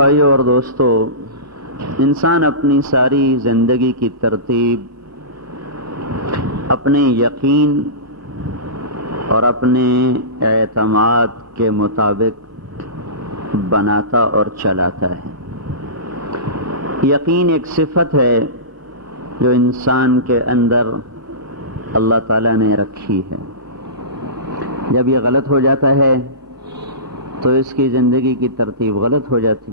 بھائیو اور دوستو، انسان اپنی ساری زندگی کی ترتیب اپنے یقین اور اپنے اعتماد کے مطابق بناتا اور چلاتا ہے۔ یقین ایک صفت ہے جو انسان کے اندر اللہ تعالیٰ نے رکھی ہے۔ جب یہ غلط ہو جاتا ہے تو اس کی زندگی کی ترتیب غلط ہو جاتی،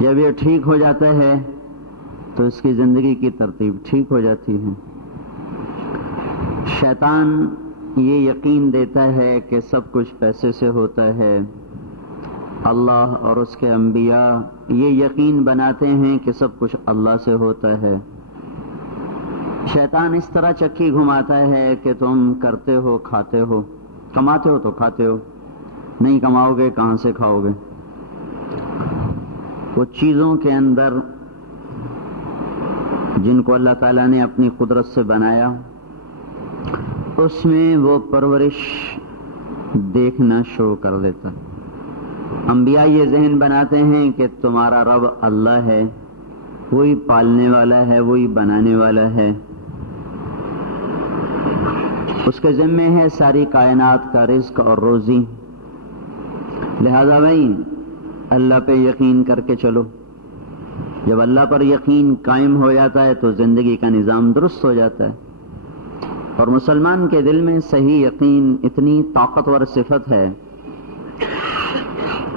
جب یہ ٹھیک ہو جاتا ہے تو اس کی زندگی کی ترتیب ٹھیک ہو جاتی ہے۔ شیطان یہ یقین دیتا ہے کہ سب کچھ پیسے سے ہوتا ہے، اللہ اور اس کے انبیاء یہ یقین بناتے ہیں کہ سب کچھ اللہ سے ہوتا ہے۔ شیطان اس طرح چکی گھماتا ہے کہ تم کرتے ہو کھاتے ہو، کماتے ہو تو کھاتے ہو، نہیں کماؤ گے کہاں سے کھاؤ گے؟ وہ چیزوں کے اندر جن کو اللہ تعالیٰ نے اپنی قدرت سے بنایا، اس میں وہ پرورش دیکھنا شروع کر دیتا۔ انبیاء یہ ذہن بناتے ہیں کہ تمہارا رب اللہ ہے، وہی پالنے والا ہے، وہی بنانے والا ہے، اس کے ذمے ہے ساری کائنات کا رزق اور روزی، لہذا بھائی اللہ پہ یقین کر کے چلو۔ جب اللہ پر یقین قائم ہو جاتا ہے تو زندگی کا نظام درست ہو جاتا ہے۔ اور مسلمان کے دل میں صحیح یقین اتنی طاقتور صفت ہے،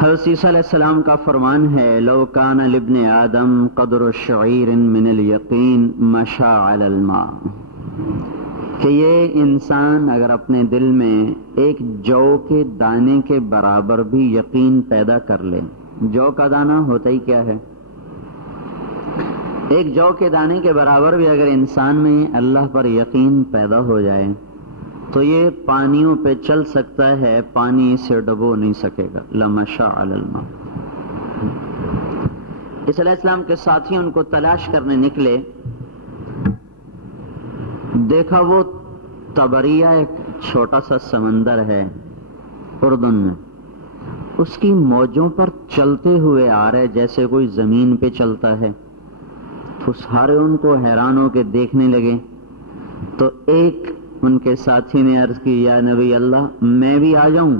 حضرت عیسیٰ علیہ السلام کا فرمان ہے، لو کان لابن آدم قدر شعیر من الیقین مشى علی الماء، کہ یہ انسان اگر اپنے دل میں ایک جو کے دانے کے برابر بھی یقین پیدا کر لے۔ جو کا دانہ ہوتا ہی کیا ہے؟ ایک جو کے دانے کے برابر بھی اگر انسان میں اللہ پر یقین پیدا ہو جائے تو یہ پانیوں پہ چل سکتا ہے، پانی اسے ڈبو نہیں سکے گا۔ لمشى علی الماء۔ عیسیٰ علیہ السلام کے ساتھی ان کو تلاش کرنے نکلے، دیکھا وہ طبریہ ایک چھوٹا سا سمندر ہے اردن میں، اس کی موجوں پر چلتے ہوئے آ رہے جیسے کوئی زمین پہ چلتا ہے۔ تو سارے ان کو حیران ہو کے دیکھنے لگے، تو ایک ان کے ساتھی نے عرض کی، یا نبی اللہ میں بھی آ جاؤں؟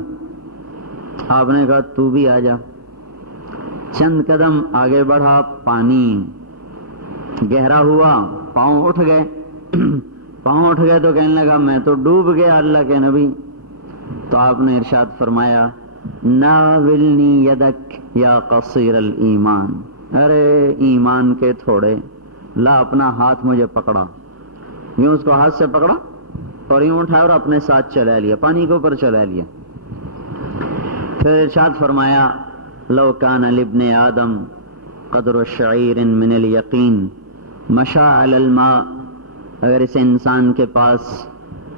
آپ نے کہا تو بھی آ جا۔ چند قدم آگے بڑھا، پانی گہرا ہوا، پاؤں اٹھ گئے تو کہنے لگا میں تو ڈوب گیا اللہ کے نبی۔ تو آپ نے ارشاد فرمایا، ناولنی یدک یا قصیر الایمان، ارے ایمان کے تھوڑے، لا اپنا ہاتھ مجھے پکڑا۔ یوں اس کو ہاتھ سے پکڑا اور یوں اٹھایا اور اپنے ساتھ چلا لیا، پانی کے اوپر چلا لیا۔ پھر ارشاد فرمایا، لو کان لابن آدم قدر شعیر من الیقین مشى علی الماء، اگر اس انسان کے پاس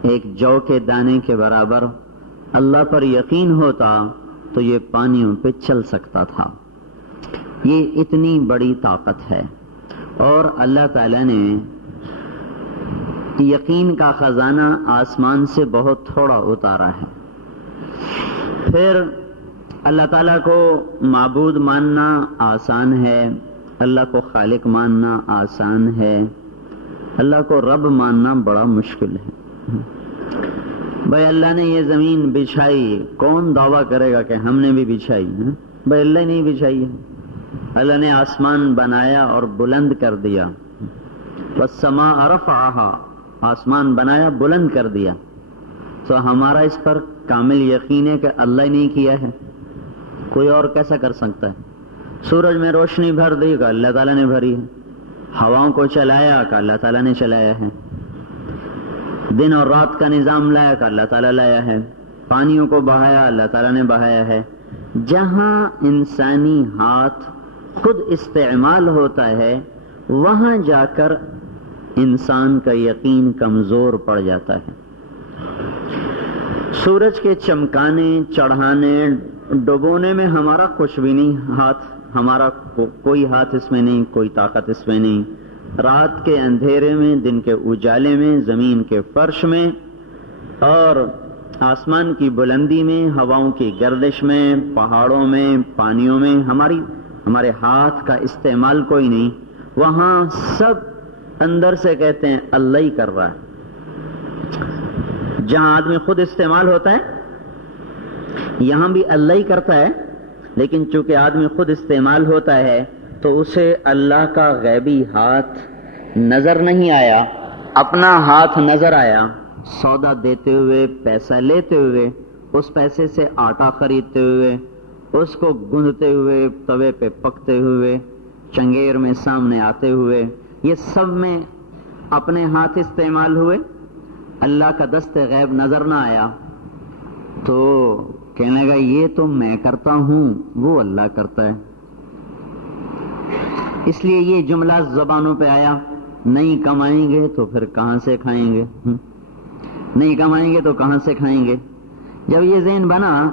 ایک جو کے دانے کے برابر اللہ پر یقین ہوتا تو یہ پانیوں پہ چل سکتا تھا۔ یہ اتنی بڑی طاقت ہے، اور اللہ تعالیٰ نے یقین کا خزانہ آسمان سے بہت تھوڑا اتارا ہے۔ پھر اللہ تعالیٰ کو معبود ماننا آسان ہے، اللہ کو خالق ماننا آسان ہے، اللہ کو رب ماننا بڑا مشکل ہے۔ بھائی اللہ نے یہ زمین بچھائی، کون دعویٰ کرے گا کہ ہم نے بھی بچھائی ہے؟ بھائی اللہ نے بچھائی ہے۔ اللہ نے آسمان بنایا اور بلند کر دیا، والسماء رفعها، آسمان بنایا بلند کر دیا۔ تو ہمارا اس پر کامل یقین ہے کہ اللہ نے کیا ہے، کوئی اور کیسا کر سکتا ہے؟ سورج میں روشنی بھر دی کہ اللہ تعالیٰ نے بھری ہے، ہواؤں کو چلایا کہ اللہ تعالیٰ نے چلایا ہے، دن اور رات کا نظام لایا کہ اللہ تعالیٰ لایا ہے، پانیوں کو بہایا اللہ تعالیٰ نے بہایا ہے۔ جہاں انسانی ہاتھ خود استعمال ہوتا ہے وہاں جا کر انسان کا یقین کمزور پڑ جاتا ہے۔ سورج کے چمکانے، چڑھانے، ڈبونے میں ہمارا کچھ بھی نہیں، ہاتھ ہمارا کوئی ہاتھ اس میں نہیں، کوئی طاقت اس میں نہیں۔ رات کے اندھیرے میں، دن کے اجالے میں، زمین کے فرش میں اور آسمان کی بلندی میں، ہواؤں کی گردش میں، پہاڑوں میں، پانیوں میں ہماری ہمارے ہاتھ کا استعمال کوئی نہیں، وہاں سب اندر سے کہتے ہیں اللہ ہی کر رہا ہے۔ جہاں آدمی خود استعمال ہوتا ہے یہاں بھی اللہ ہی کرتا ہے، لیکن چونکہ آدمی خود استعمال ہوتا ہے تو اسے اللہ کا غیبی ہاتھ نظر نہیں آیا، اپنا ہاتھ نظر آیا، سودا دیتے ہوئے، پیسہ لیتے ہوئے، اس پیسے سے آٹا خریدتے ہوئے، اس کو گندتے ہوئے، توے پہ پکتے ہوئے، چنگیر میں سامنے آتے ہوئے، یہ سب میں اپنے ہاتھ استعمال ہوئے، اللہ کا دست غیب نظر نہ آیا، تو کہنے لگا یہ تو میں کرتا ہوں، وہ اللہ کرتا ہے۔ اس لیے یہ جملہ زبانوں پہ آیا، نہیں کمائیں گے تو پھر کہاں سے کھائیں گے، نہیں کمائیں گے تو کہاں سے کھائیں گے۔ جب یہ ذہن بنا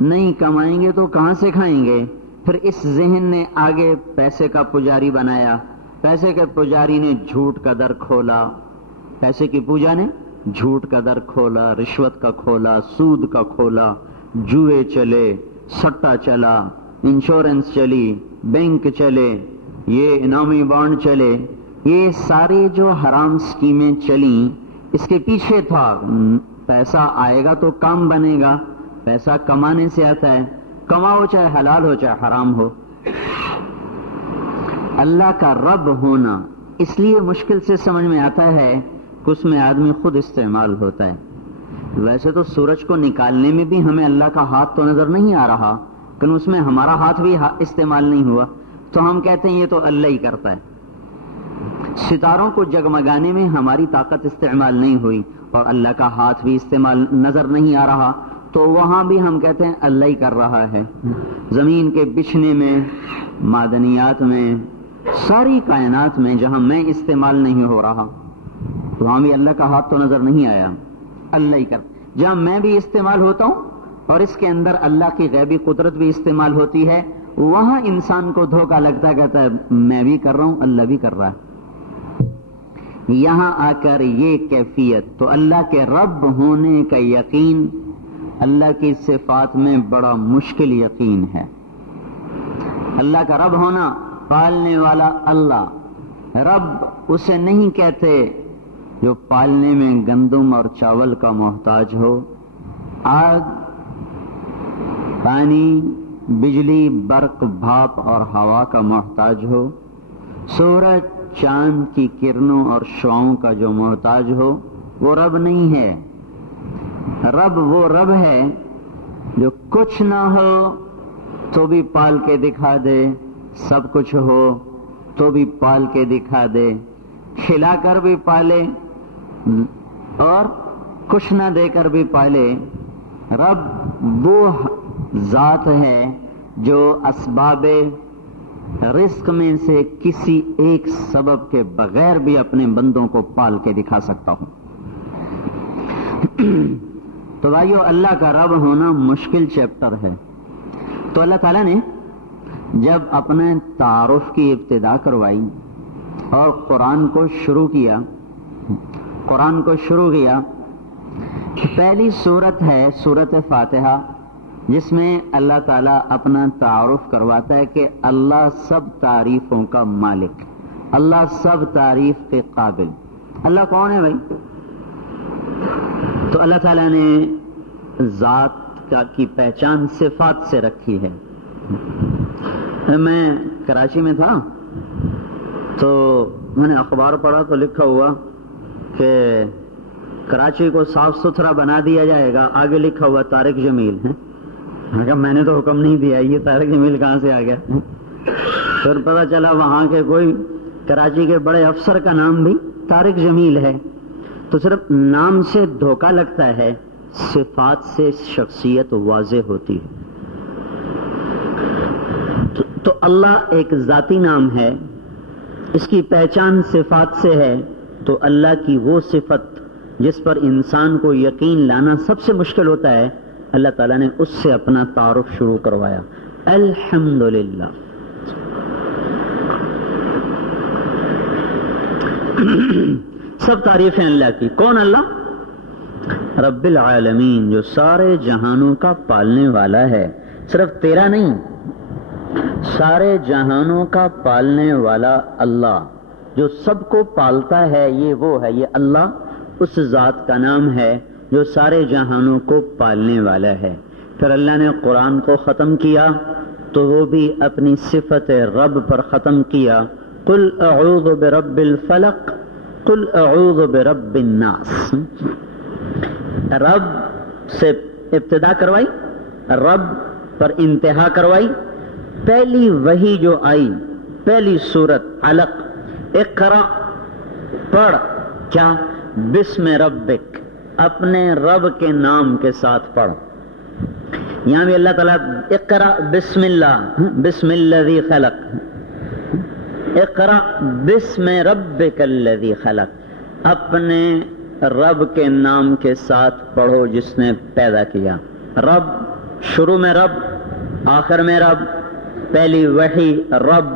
نہیں کمائیں گے تو کہاں سے کھائیں گے، پھر اس ذہن نے آگے پیسے کا پجاری بنایا، پیسے کے پجاری نے جھوٹ کا در کھولا، پیسے کی پوجا نے جھوٹ کا در کھولا، رشوت کا کھولا، سود کا کھولا، جوئے چلے، سٹا چلا، انشورنس چلی، بینک چلے، یہ انعامی بانڈ چلے، یہ ساری جو حرام سکیمیں چلیں اس کے پیچھے تھا پیسہ آئے گا تو کام بنے گا، پیسہ کمانے سے آتا ہے، کماؤ چاہے حلال ہو چاہے حرام ہو۔ اللہ کا رب ہونا اس لیے مشکل سے سمجھ میں آتا ہے کہ اس میں آدمی خود استعمال ہوتا ہے۔ ویسے تو سورج کو نکالنے میں بھی ہمیں اللہ کا ہاتھ تو نظر نہیں آ رہا، لیکن اس میں ہمارا ہاتھ بھی استعمال نہیں ہوا، تو ہم کہتے ہیں یہ تو اللہ ہی کرتا ہے۔ ستاروں کو جگمگانے میں ہماری طاقت استعمال نہیں ہوئی اور اللہ کا ہاتھ بھی استعمال نظر نہیں آ رہا، تو وہاں بھی ہم کہتے ہیں اللہ ہی کر رہا ہے۔ زمین کے بچھنے میں، معدنیات میں، ساری کائنات میں جہاں میں استعمال نہیں ہو رہا وہاں بھی اللہ کا ہاتھ تو نظر نہیں آیا، اللہ ہی کر۔ جہاں میں بھی استعمال ہوتا ہوں اور اس کے اندر اللہ کی غیبی قدرت بھی استعمال ہوتی ہے، وہاں انسان کو دھوکہ لگتا ہے، کہتا ہے میں بھی کر رہا ہوں، اللہ بھی کر رہا ہے۔ یہاں آ کر یہ کیفیت تو اللہ کے رب ہونے کا یقین اللہ کی صفات میں بڑا مشکل یقین ہے۔ اللہ کا رب ہونا، پالنے والا اللہ، رب اسے نہیں کہتے جو پالنے میں گندم اور چاول کا محتاج ہو، آگ، پانی، بجلی، برق، بھاپ اور ہوا کا محتاج ہو، سورج، چاند کی کرنوں اور شعاؤں کا جو محتاج ہو، وہ رب نہیں ہے۔ رب وہ رب ہے جو کچھ نہ ہو تو بھی پال کے دکھا دے، سب کچھ ہو تو بھی پال کے دکھا دے، کھلا کر بھی پالے اور کچھ نہ دے کر بھی پالے۔ رب وہ ذات ہے جو اسباب رزق میں سے کسی ایک سبب کے بغیر بھی اپنے بندوں کو پال کے دکھا سکتا ہوں۔ تو بھائیو، اللہ کا رب ہونا مشکل چیپٹر ہے۔ تو اللہ تعالیٰ نے جب اپنے تعارف کی ابتدا کروائی اور قرآن کو شروع کیا، پہلی سورت ہے سورت فاتحہ، جس میں اللہ تعالیٰ اپنا تعارف کرواتا ہے کہ اللہ سب تعریفوں کا مالک، اللہ سب تعریف کے قابل۔ اللہ کون ہے بھائی؟ تو اللہ تعالیٰ نے ذات کی پہچان صفات سے رکھی ہے۔ میں کراچی میں تھا تو میں نے اخبار پڑھا تو لکھا ہوا کہ کراچی کو صاف ستھرا بنا دیا جائے گا، آگے لکھا ہوا طارق جمیل ہے۔ میں نے تو حکم نہیں دیا، یہ طارق جمیل کہاں سے آ گیا؟ پھر پتہ چلا وہاں کے کوئی کراچی کے بڑے افسر کا نام بھی طارق جمیل ہے۔ تو صرف نام سے دھوکہ لگتا ہے، صفات سے شخصیت واضح ہوتی ہے۔ تو اللہ ایک ذاتی نام ہے، اس کی پہچان صفات سے ہے، تو اللہ کی وہ صفت جس پر انسان کو یقین لانا سب سے مشکل ہوتا ہے، اللہ تعالیٰ نے اس سے اپنا تعارف شروع کروایا۔ الحمدللہ، سب تعریفیں اللہ کی۔ کون اللہ؟ رب العالمین، جو سارے جہانوں کا پالنے والا ہے۔ صرف تیرا نہیں، سارے جہانوں کا پالنے والا اللہ، جو سب کو پالتا ہے، یہ وہ ہے، یہ اللہ اس ذات کا نام ہے جو سارے جہانوں کو پالنے والا ہے۔ پھر اللہ نے قرآن کو ختم کیا تو وہ بھی اپنی صفت رب پر ختم کیا، قل اعوذ برب الفلق قل اعوذ برب الناس۔ رب سے ابتدا کروائی، رب پر انتہا کروائی۔ پہلی وحی جو آئی، پہلی سورت علق، اقرا، پڑھ، کیا؟ بسم ربک، اپنے رب کے نام کے ساتھ پڑھ۔ یہاں بھی اللہ تعالیٰ اقرا بسم اللہ، بسم الذی خلق، اقرا بسم ربک الذی خلق، اپنے رب کے نام کے ساتھ پڑھو جس نے پیدا کیا۔ رب، شروع میں رب، آخر میں رب، پہلی وحی رب،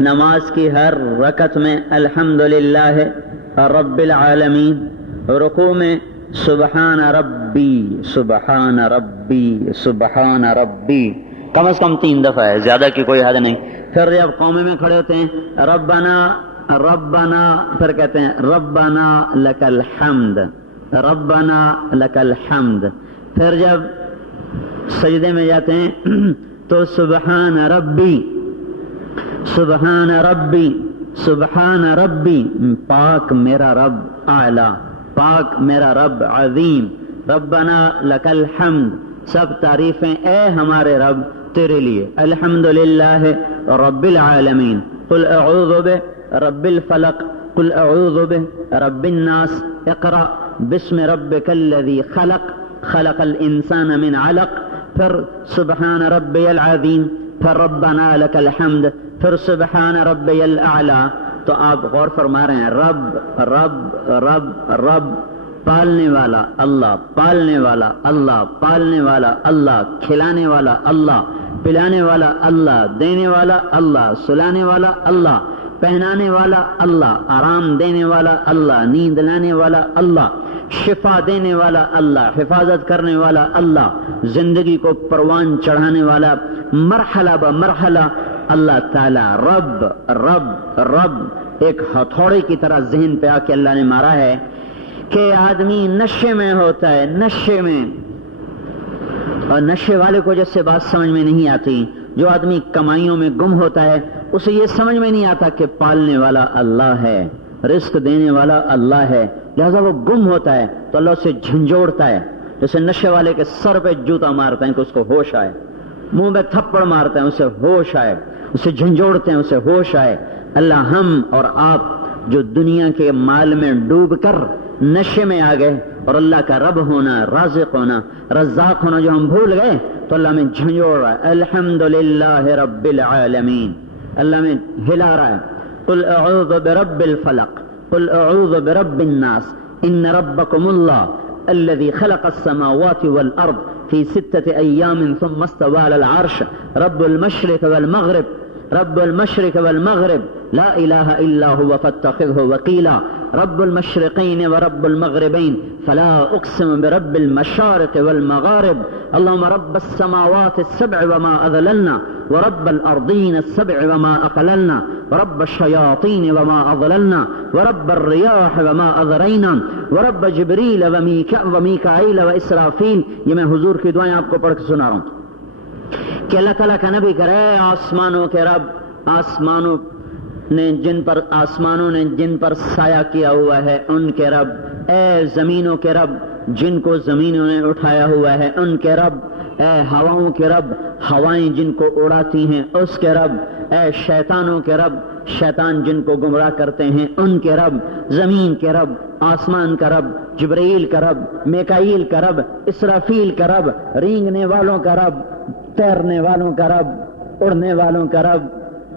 نماز کی ہر رکعت میں الحمدللہ رب العالمین، رکوع میں سبحان ربی سبحان ربی سبحان ربی، کم از کم 3 دفعہ ہے، زیادہ کی کوئی حد نہیں۔ پھر جب قومے میں کھڑے ہوتے ہیں ربنا ربنا، پھر کہتے ہیں ربنا لک الحمد، ربنا لک الحمد۔ پھر جب سجدے میں جاتے ہیں تو سبحان ربی سبحان ربی سبحان ربی، پاک میرا رب اعلی، پاک میرا رب عظیم، ربنا لک الحمد، سب تعریفیں اے ہمارے رب تیرے لیے، الحمدللہ رب العالمین، قل اعوذ برب الفلق قل اعوذ برب الناس، اقرأ بسم ربک الذی خلق خلق الانسان من علق، پھر سبحان ربی العظیم، پھر ربنا لک الحمد، پھر سبحان ربی الاعلی۔ تو آپ غور فرما رہے ہیں رب رب رب رب، پالنے والا اللہ، پالنے والا اللہ، پالنے والا اللہ، کھلانے والا اللہ، پلانے والا اللہ، دینے والا اللہ، سلانے والا اللہ، پہنانے والا اللہ، آرام دینے والا اللہ، نیند لانے والا اللہ، شفا دینے والا اللہ، حفاظت کرنے والا اللہ، زندگی کو پروان چڑھانے والا، مرحلہ بمرحلہ اللہ تعالی رب رب رب۔ ایک ہتھوڑے کی طرح ذہن پہ آ کے اللہ نے مارا ہے کہ آدمی نشے میں ہوتا ہے، نشے میں، اور نشے والے کو جیسے بات سمجھ میں نہیں آتی، جو آدمی کمائیوں میں گم ہوتا ہے اسے یہ سمجھ میں نہیں آتا کہ پالنے والا اللہ ہے، رزق دینے والا اللہ ہے، لہذا وہ گم ہوتا ہے تو اللہ اسے جھنجھوڑتا ہے، جیسے نشے والے کے سر پہ جوتا مارتے ہیں کہ اس کو ہوش آئے، منہ میں تھپڑ مارتے ہیں اسے ہوش آئے، اسے جھنجھوڑتے ہیں اسے ہوش آئے۔ اللہ ہم اور آپ جو دنیا کے مال میں ڈوب کر نشے میں آ گئے اور اللہ کا رب ہونا، رازق ہونا، رزاق ہونا جو ہم بھول گئے، تو اللہ میں جھنجھوڑ رہا ہے، الحمدللہ رب العالمین، اللہ میں ہلا رہا ہے، قل اعوذ برب الفلق قل اعوذ برب الناس ان ربکم اللہ الذي خلق السماوات والارض في 6 ايام ثم استوى على العرش رب المشرق والمغرب رب المشرق والمغرب لا الہ الا هو فاتخذه وکیلا رب المشرقین ورب المغربین فلا اقسم برب المشارق والمغارب اللهم رب السماوات السبع وما اذللنا ورب الارضین السبع وما اقللنا ورب الشیاطین وما اضللنا ورب الریاح وما اذرینا ورب جبریل ومیکائیل واسرافیل۔ یہ میں حضور کی دعائیں آپ کو پڑھ کے سنا رہا ہوں کہ اللہ تعالیٰ کا نبی کرے، آسمانوں کے رب، آسمانوں نے جن پر سایہ کیا ہوا ہے ان کے رب، اے زمینوں کے رب جن کو زمینوں نے اٹھایا ہوا ہے ان کے رب، اے ہواؤں کے رب ہوائیں جن کو اڑاتی ہیں اس کے رب، اے شیطانوں کے رب شیطان جن کو گمراہ کرتے ہیں ان کے رب، زمین کے رب، آسمان کا رب، جبرائیل کا رب، میکائیل کا رب، اسرافیل کا رب، رینگنے والوں کا رب، تیرنے والوں کا رب، اڑنے والوں کا رب،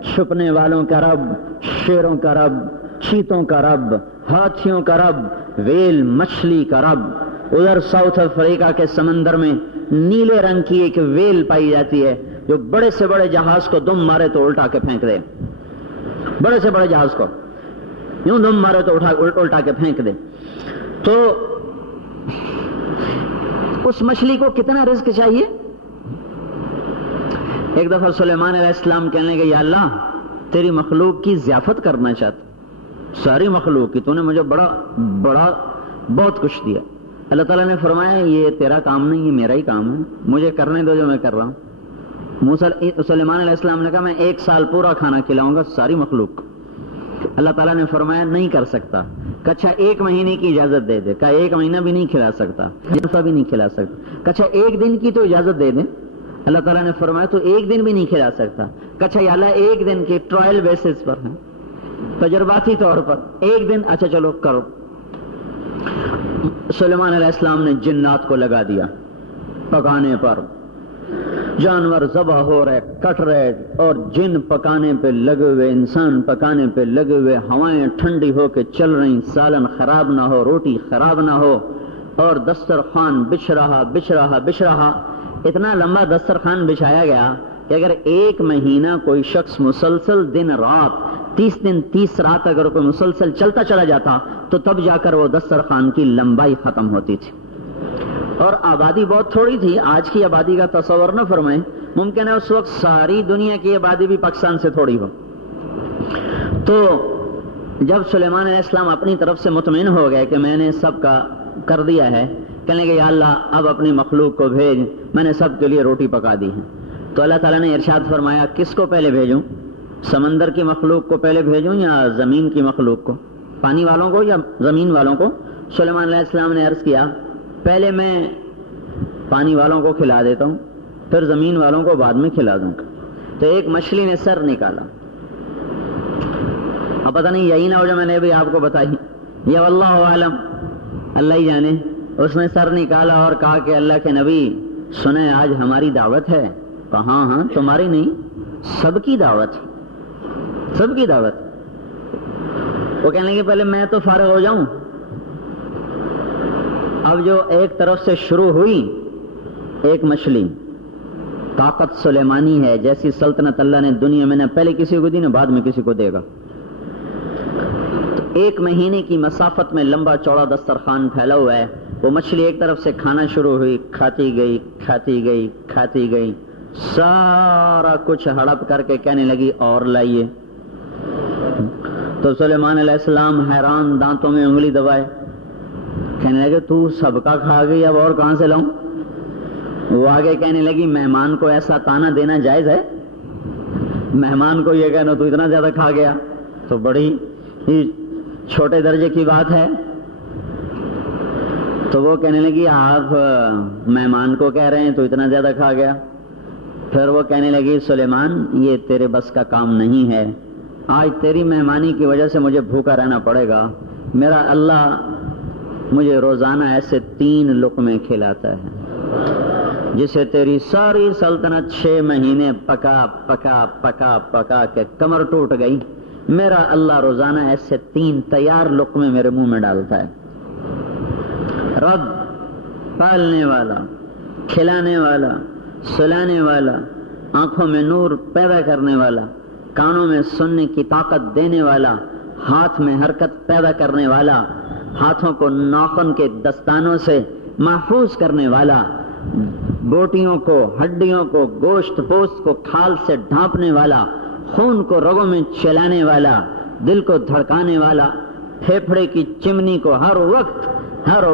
چھپنے والوں کا رب، شیروں کا رب، چیتوں کا رب، ہاتھیوں کا رب، ویل مچھلی کا رب۔ ادھر ساؤتھ افریقہ کے سمندر میں نیلے رنگ کی ایک ویل پائی جاتی ہے جو بڑے سے بڑے جہاز کو دم مارے تو الٹا کے پھینک دے، بڑے سے بڑے جہاز کو یوں دم مارے تو الٹا کے پھینک دے۔ تو اس مچھلی کو کتنا رزق چاہیے؟ ایک دفعہ سلیمان علیہ السلام کہنے لگے یا اللہ تیری مخلوق کی ضیافت کرنا چاہتا، ساری مخلوق کی، تو نے مجھے بڑا بہت کچھ دیا۔ اللہ تعالیٰ نے فرمایا یہ تیرا کام نہیں، یہ میرا ہی کام ہے، مجھے کرنے دو جو میں کر رہا ہوں۔ سلیمان علیہ السلام نے کہا میں 1 سال پورا کھانا کھلاؤں گا ساری مخلوق کو۔ اللہ تعالیٰ نے فرمایا نہیں کر سکتا۔ کچھا 1 مہینے کی اجازت دے دے، کہا 1 مہینہ بھی نہیں کھلا سکتا، ہفتہ بھی نہیں کھلا سکتا۔ کچھا 1 دن کی تو اجازت دے دیں، اللہ تعالیٰ نے فرمایا تو 1 دن بھی نہیں کھلا سکتا۔ کچھا یا اللہ 1 دن کی ٹرائل بیسس پر ہے، تجرباتی طور پر 1 دن، اچھا چلو کرو۔ سلیمان علیہ السلام نے جنات کو لگا دیا پکانے پر، جانور ذبح ہو رہے، کٹ رہے، اور جن پکانے پہ لگے ہوئے، انسان پکانے پہ لگے ہوئے، ہوائیں ٹھنڈی ہو کے چل رہی، سالن خراب نہ ہو، روٹی خراب نہ ہو، اور دسترخوان بچھ رہا۔ اتنا لمبا دسترخوان بچھایا گیا کہ اگر 1 مہینہ کوئی شخص مسلسل دن رات 30 دن 30 رات اگر کوئی مسلسل چلتا چلا جاتا تو تب جا کر وہ دسترخوان کی لمبائی ختم ہوتی تھی۔ اور آبادی بہت تھوڑی تھی، آج کی آبادی کا تصور نہ فرمائیں، ممکن ہے اس وقت ساری دنیا کی آبادی بھی پاکستان سے تھوڑی ہو۔ تو جب سلیمان علیہ السلام اپنی طرف سے مطمئن ہو گئے کہ میں نے سب کا کر دیا ہے، کہنے کہ یا اللہ اب اپنی مخلوق کو بھیج، میں نے سب کے لیے روٹی پکا دی ہے۔ تو اللہ تعالیٰ نے ارشاد فرمایا کس کو پہلے بھیجوں، سمندر کی مخلوق کو پہلے بھیجوں یا زمین کی مخلوق کو، پانی والوں کو یا زمین والوں کو؟ سلیمان علیہ السلام نے عرض کیا پہلے میں پانی والوں کو کھلا دیتا ہوں، پھر زمین والوں کو بعد میں کھلا دوں گا۔ تو ایک مچھلی نے سر نکالا، اب پتہ نہیں یہی نہ ہو جو میں نے بھی آپ کو بتائی، یا واللہ عالم، اللہ ہی جانے، اس نے سر نکالا اور کہا کہ اللہ کے نبی سنیں آج ہماری دعوت ہے۔ کہا ہاں تمہاری نہیں، سب کی دعوت، سب کی دعوت۔ وہ کہنے لگے پہلے میں تو فارغ ہو جاؤں۔ اب جو ایک طرف سے شروع ہوئی ایک مچھلی، طاقت سلیمانی ہے، جیسی سلطنت اللہ نے دنیا میں نہ پہلے کسی کو دی نہ بعد میں کسی کو دے گا۔ تو 1 مہینے کی مسافت میں لمبا چوڑا دسترخوان پھیلا ہوا ہے، وہ مچھلی ایک طرف سے کھانا شروع ہوئی، کھاتی گئی، سارا کچھ ہڑپ کر کے کہنے لگی اور لائیے۔ تو سلیمان علیہ السلام حیران، دانتوں میں انگلی دبائے، کہنے لگے تو سب کا کھا گئی، اب اور کہاں سے لاؤں؟ وہ آگے کہنے لگی مہمان کو ایسا تانا دینا جائز ہے؟ مہمان کو یہ کہنا تو اتنا زیادہ کھا گیا تو بڑی ہی چھوٹے درجے کی بات ہے۔ تو وہ کہنے لگی آپ مہمان کو کہہ رہے ہیں تو اتنا زیادہ کھا گیا۔ پھر وہ کہنے لگی سلیمان یہ تیرے بس کا کام نہیں ہے، آج تیری مہمانی کی وجہ سے مجھے بھوکا رہنا پڑے گا، میرا اللہ مجھے روزانہ ایسے 3 لقمے کھلاتا ہے جسے تیری ساری سلطنت 6 مہینے پکا کے کمر ٹوٹ گئی، میرا اللہ روزانہ ایسے 3 تیار لقمے میرے منہ میں ڈالتا ہے۔ رب پالنے والا، کھلانے والا، سلانے والا، آنکھوں میں نور پیدا کرنے والا، کانوں میں سننے کی طاقت دینے والا، ہاتھ میں حرکت پیدا کرنے والا، ہاتھوں کو ناخن کے دستانوں سے محفوظ کرنے والا، بوٹیوں کو، ہڈیوں کو، گوشت پوست کو کھال سے ڈھانپنے والا، خون کو رگوں میں چلانے والا، دل کو دھڑکانے والا، پھیپھڑے کی چمنی کو ہر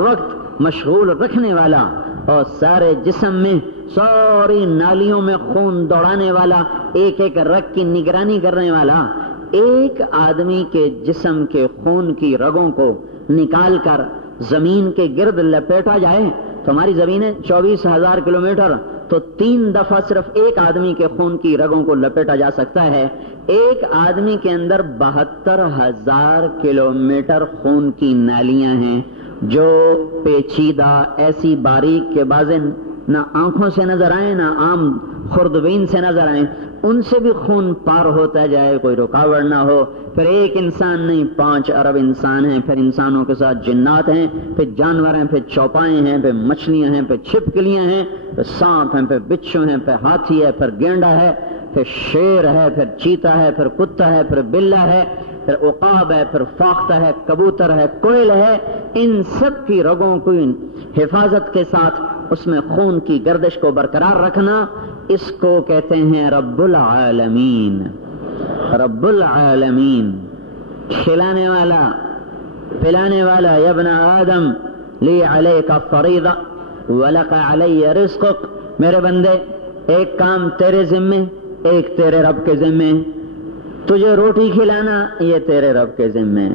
وقت مشغول رکھنے والا، اور سارے جسم میں ساری نالیوں میں خون دوڑانے والا، ایک ایک رگ کی نگرانی کرنے والا۔ ایک آدمی کے جسم کے خون کی رگوں کو نکال کر زمین کے گرد لپیٹا جائے تو ہماری زمینیں 24,000 کلومیٹر، تو 3 دفعہ صرف ایک آدمی کے خون کی رگوں کو لپیٹا جا سکتا ہے۔ ایک آدمی کے اندر 72,000 کلومیٹر خون کی نالیاں ہیں جو پیچیدہ، ایسی باریک کے بازے نہ آنکھوں سے نظر آئیں نہ عام خوردبین سے نظر آئیں، ان سے بھی خون پار ہوتا جائے، کوئی رکاوٹ نہ ہو۔ پھر ایک انسان نہیں، 5 ارب انسان ہیں، پھر انسانوں کے ساتھ جنات ہیں، پھر جانور ہیں، پھر چوپائے ہیں، پھر مچھلیاں ہیں، پھر چھپکلیاں ہیں، پھر سانپ ہیں، پھر بچھو ہیں، پھر ہاتھی ہے، پھر گینڈا ہے، پھر شیر ہے، پھر چیتا ہے، پھر کتا ہے، پھر بلا ہے، پھر عقاب ہے، پھر فاختہ ہے، کبوتر ہے، کوئل ہے۔ ان سب کی رگوں کی حفاظت کے ساتھ اس میں خون کی گردش کو برقرار رکھنا اس کو کہتے ہیں رب العالمین. رب العالمین، کھلانے والا پلانے والا. یا ابن آدم لی علیک فریضہ ولک علی رزقک، میرے بندے ایک کام تیرے ذمے، ایک تیرے رب کے ذمے. تجھے روٹی کھلانا یہ تیرے رب کے ذمے،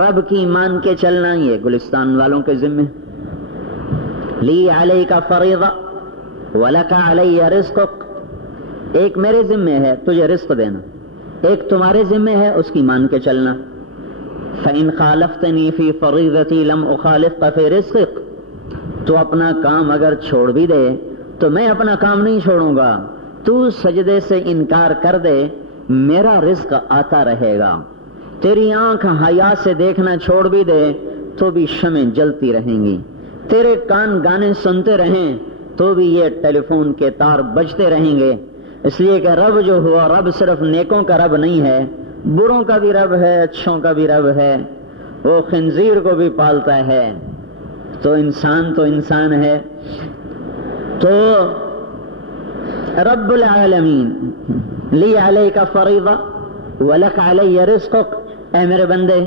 رب کی مان کے چلنا یہ گلستان والوں کے ذمے. لی علیک فریضہ وَلَكَ عَلَيَّ رِزْقُكَ، ایک میرے ذمے ہے تجھے رزق دینا، ایک تمہارے ذمے ہے اس کی مان کے چلنا. فَإِنْ خَالَفْتَنِي فِي فَرِيضَتِي لَمْ أُخَالِفْكَ فِي رِزْقِكَ، تو اپنا کام اگر چھوڑ بھی دے تو میں اپنا کام نہیں چھوڑوں گا. تو سجدے سے انکار کر دے میرا رزق آتا رہے گا. تیری آنکھ حیا سے دیکھنا چھوڑ بھی دے تو بھی شمعیں جلتی رہیں گی. تیرے کان گانے سنتے رہیں تو بھی یہ ٹیلی فون کے تار بجتے رہیں گے. اس لیے کہ رب جو ہوا، رب صرف نیکوں کا رب نہیں ہے، بروں کا بھی رب ہے، اچھوں کا بھی رب ہے. وہ خنزیر کو بھی پالتا ہے. تو انسان ہے. تو رب العالمین لی علیک فریضہ ولک علی رزقک، اے میرے بندے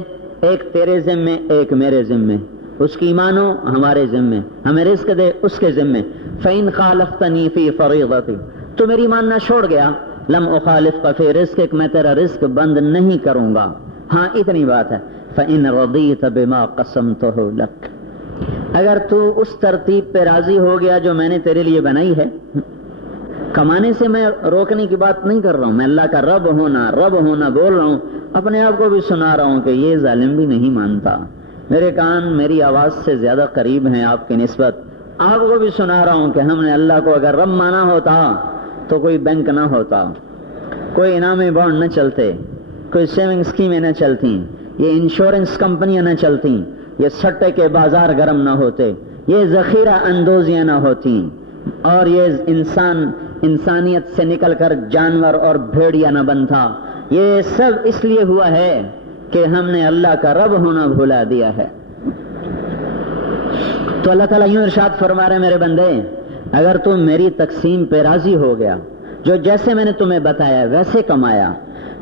ایک تیرے ذمے ایک میرے ذمے، اس کی مانو ہمارے ذمے، ہمیں رزق دے اس کے ذمے. فَإِنْ خَالَفْتَنِي فِي فَرِيضَتِي، تو میری ماننا چھوڑ گیا، لَمْ أُخَالِفْكَ فِي رِزْقِكَ، میں تیرا رزق بند نہیں کروں گا. ہاں اتنی بات ہے. فَإِنْ رَضِيتَ بِمَا قَسَمْتُهُ لَكَ، اگر تو اس ترتیب پہ راضی ہو گیا جو میں نے تیرے لیے بنائی ہے. کمانے سے میں روکنے کی بات نہیں کر رہا ہوں، میں اللہ کا رب ہونا بول رہا ہوں. اپنے آپ کو بھی سنا رہا ہوں کہ یہ ظالم بھی نہیں مانتا. میرے کان میری آواز سے زیادہ قریب ہیں آپ کی نسبت. آپ کو بھی سنا رہا ہوں کہ ہم نے اللہ کو اگر رب مانا ہوتا تو کوئی بینک نہ ہوتا، کوئی انعامی بانڈ نہ چلتے، کوئی سیونگ اسکیمیں نہ چلتی، یہ انشورنس کمپنیاں نہ چلتی، یہ سٹے کے بازار گرم نہ ہوتے، یہ ذخیرہ اندوزیاں نہ ہوتی، اور یہ انسانیت سے نکل کر جانور اور بھیڑیا نہ بنتا. یہ سب اس لیے ہوا ہے کہ ہم نے اللہ کا رب ہونا بھلا دیا ہے. تو اللہ تعالیٰ یوں ارشاد فرما رہے میرے بندے، اگر تم میری تقسیم پہ راضی ہو گیا، جو جیسے میں نے تمہیں بتایا ویسے کمایا،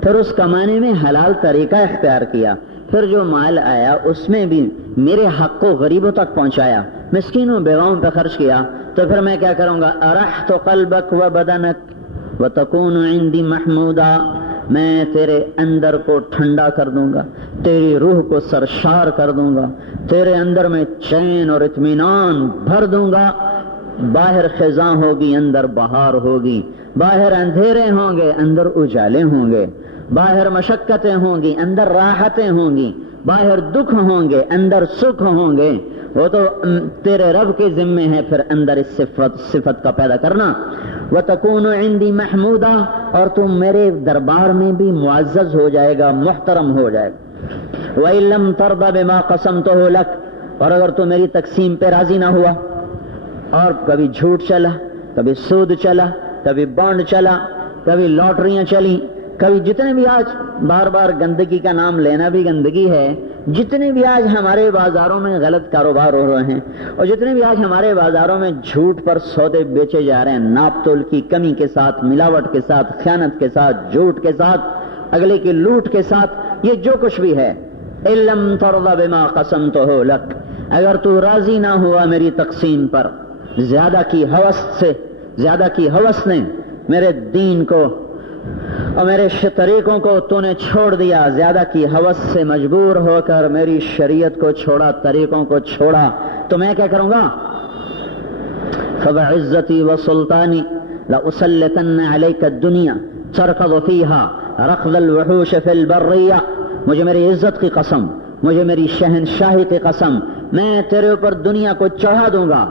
پھر اس کمانے میں حلال طریقہ اختیار کیا، پھر جو مال آیا اس میں بھی میرے حق کو غریبوں تک پہنچایا، مسکینوں بیواؤں پہ خرچ کیا، تو پھر میں کیا کروں گا؟ ارحت قلبک و بدنک وتکون عندی محمودا، میں تیرے اندر کو ٹھنڈا کر دوں گا، تیری روح کو سرشار کر دوں گا، تیرے اندر میں چین اور اطمینان بھر دوں گا. باہر خزاں ہوگی اندر بہار ہوگی، باہر اندھیرے ہوں گے اندر اجالے ہوں گے، باہر مشقتیں ہوں گی اندر راحتیں ہوں گی، باہر دکھ ہوں گے اندر سکھ ہوں گے. وہ تو تیرے رب کے ذمے ہے پھر اندر اس صفت کا پیدا کرنا. وَتَكُونُ عِنْدِي مَحْمُودًا، اور تم میرے دربار میں بھی معزز ہو جائے گا، محترم ہو جائے گا. وَإِن لَّمْ تَرْضَ بِمَا قَسَمْتُهُ لَكَ، اور اگر تو میری تقسیم پہ راضی نہ ہوا اور کبھی جھوٹ چلا، کبھی سود چلا، کبھی بانڈ چلا، کبھی لاٹریاں چلی، کبھی جتنے بھی آج بار بار گندگی کا نام لینا بھی گندگی ہے، جتنے بھی آج ہمارے بازاروں میں غلط کاروبار ہو رہے ہیں، اور جتنے بھی آج ہمارے بازاروں میں جھوٹ پر سودے بیچے جا رہے ہیں، ناپ تول کی کمی کے ساتھ، ملاوٹ کے ساتھ، خیانت کے ساتھ، جھوٹ کے ساتھ، اگلے کی لوٹ کے ساتھ، یہ جو کچھ بھی ہے، اِلَّمْ تَرْضَ بِمَا قَسَمْتُهُ لَكَ، اگر تو راضی نہ ہوا میری تقسیم پر، زیادہ کی ہوس نے میرے دین کو اور میرے طریقوں کو تو نے چھوڑ دیا، زیادہ کی ہوس سے مجبور ہو کر میری شریعت کو چھوڑا، طریقوں کو چھوڑا، تو میں کیا کروں گا؟ فَبِعِزَّتِي وَسُلْطَانِي لَأُسَلِّطَنَّ عَلَيْكَ الدُّنْيَا تَرْكَضُ فِيهَا رَكْضَ الْوُحُوشِ فِي الْبَرِّيَّةِ، مجھے میری عزت کی قسم، مجھے میری شہنشاہی کی قسم، میں تیرے اوپر دنیا کو چڑھا دوں گا،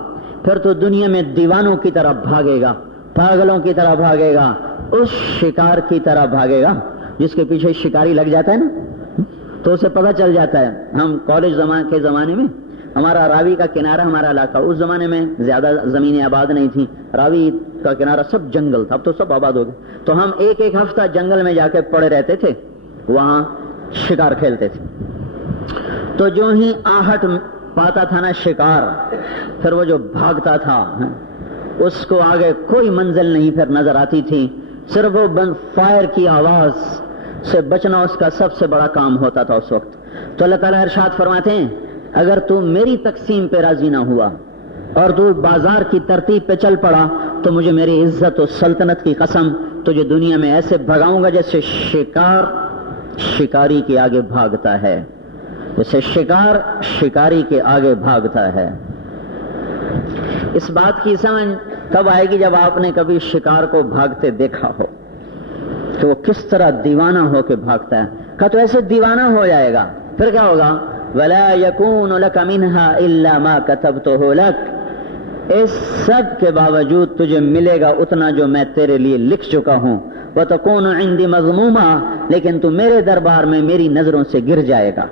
پھر تو دنیا میں دیوانوں کی طرح بھاگے گا، پاگلوں کی طرح بھاگے گا، اس شکار کی طرح بھاگے گا جس کے پیچھے شکاری لگ جاتا ہے نا تو اسے پتہ چل جاتا ہے. ہم کالج کے زمانے میں ہمارا راوی کا کنارہ، ہمارا علاقہ اس زمانے میں زیادہ زمینیں آباد نہیں تھیں، راوی کا کنارہ سب جنگل تھا، اب تو سب آباد ہو گئے. تو ہم ایک ہفتہ جنگل میں جا کے پڑے رہتے تھے، وہاں شکار کھیلتے تھے. تو جو ہی آہٹ پاتا تھا نا شکار، پھر وہ جو بھاگتا تھا اس کو آگے کوئی منزل نہیں پھر نظر آتی تھی، صرف وہ فائر کی آواز سے بچنا اس کا سب سے بڑا کام ہوتا تھا اس وقت۔ تو اللہ تعالیٰ ارشاد فرماتے ہیں اگر تو میری تقسیم پہ راضی نہ ہوا اور تو بازار کی ترتیب پہ چل پڑا تو مجھے میری عزت و سلطنت کی قسم تجھے دنیا میں ایسے بھگاؤں گا جیسے شکار شکاری کے آگے بھاگتا ہے، جیسے شکار شکاری کے آگے بھاگتا ہے۔ اس بات کی سمجھ تب آئے گی جب آپ نے کبھی شکار کو بھاگتے دیکھا ہو کہ وہ کس طرح دیوانہ ہو کے بھاگتا ہے۔ کہا تو ایسے دیوانہ ہو جائے گا، پھر کیا ہوگا؟ وَلَا يَكُونُ لَكَ مِنْهَا إِلَّا مَا كَتَبْتُهُ لَكَ، اس سب کے باوجود تجھے ملے گا اتنا جو میں تیرے لیے لکھ چکا ہوں۔ وَتَكُونُ عِنْدِي مَذْمُومًا، لیکن تو میرے دربار میں میری نظروں سے گر جائے گا۔